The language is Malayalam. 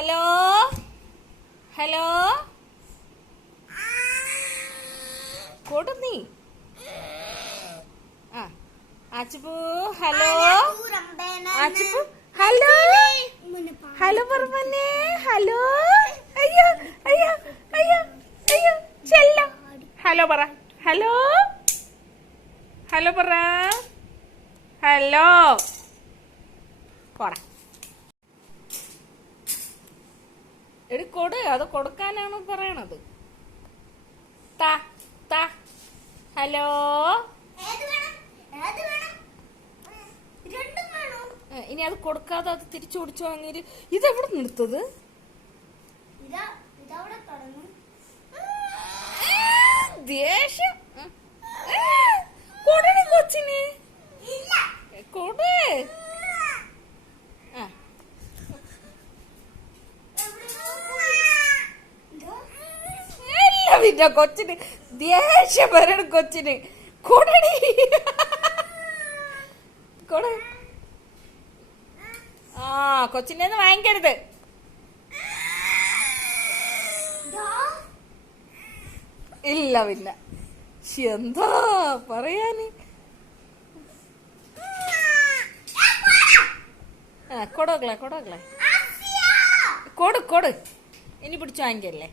ഹലോ ഹലോ കൊടു നീ ആ ആച്ചിപ്പൂ ഹലോ ആച്ചിപ്പൂ ഹലോ ഹലോ പറമ്പന്നെ ഹലോ അയ്യോ അയ്യോ അയ്യോ അയ്യോ ചെല്ലം ഹലോ പറ ഹലോ ഹലോ പറ ഹലോ പോടാ എടി കൊട് അത് കൊടുക്കാനാണ് പറയണത് താ താ ഹലോ ഇനി അത് കൊടുക്കാതെ അത് തിരിച്ചു പിടിച്ചു വാങ്ങിയിട്ട് ഇതെവിടെ നിർത്തത് ദേഷ്യം കൊടു കൊച്ചിന് കൊടു പിന്നെ കൊച്ചിന് ദേഷ്യം വരണം കൊച്ചിന് കൊടടി കൊട ആ കൊച്ചിനെ വാങ്ങിക്കരുത് ഇല്ല പിന്നെ എന്താ പറയാന് കൊടകളെ കൊടകളെ കൊടു കൊടു ഇനി പിടിച്ചു വാങ്ങിക്കല്ലേ